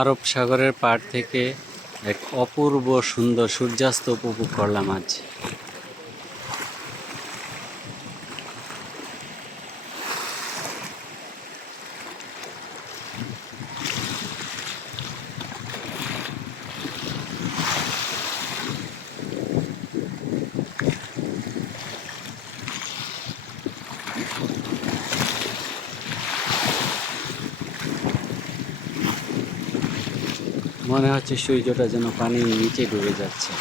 আরব সাগরের পাড় থেকে এক অপূর্ব সুন্দর সূর্যাস্ত উপভোগ করলাম আজ। মনে হচ্ছে সূর্যটা যেন পানির নিচে ডুবে যাচ্ছে।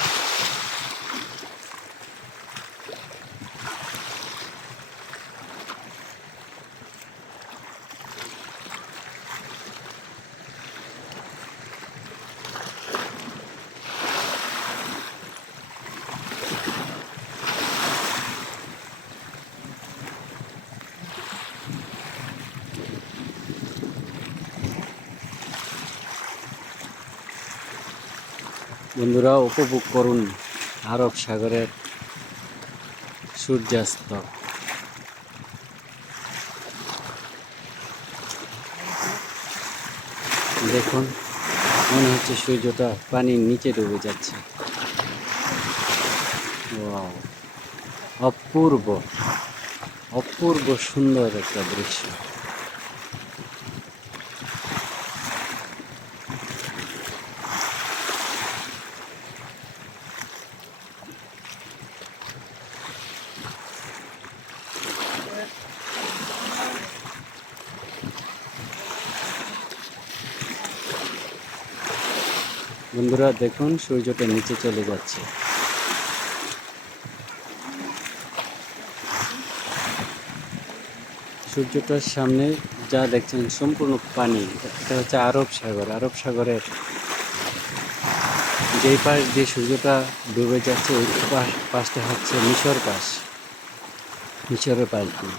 বন্ধুরা, উপভোগ করুন আরব সাগরের সূর্যাস্ত। দেখুন, মনে হচ্ছে সূর্যটা পানির নিচে ডুবে যাচ্ছে। ওয়াও, অপূর্ব অপূর্ব সুন্দর একটা দৃশ্য। বন্ধুরা দেখুন, সূর্যটা নিচে চলে যাচ্ছে। সূর্যটার সামনে যা দেখছেন সম্পূর্ণ পানি। এটা হচ্ছে আরব সাগর। আরব সাগরের যেই পাশ দিয়ে সূর্যটা ডুবে যাচ্ছে ওই পাশটা হচ্ছে মিশরের পাশ দিয়ে।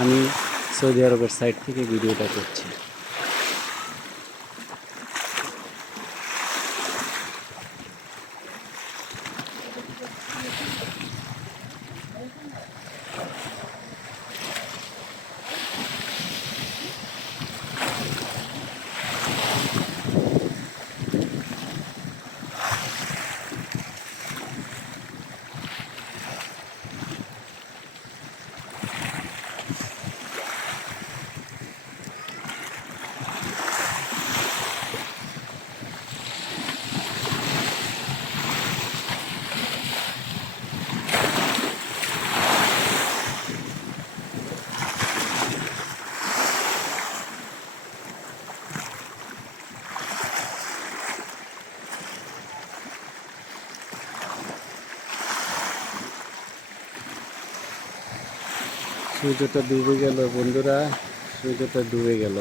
আমি সৌদি আরবের সাইড থেকে ভিডিওটা করছি। সূর্যটা ডুবে গেল বন্ধুরা, সূর্যটা ডুবে গেল।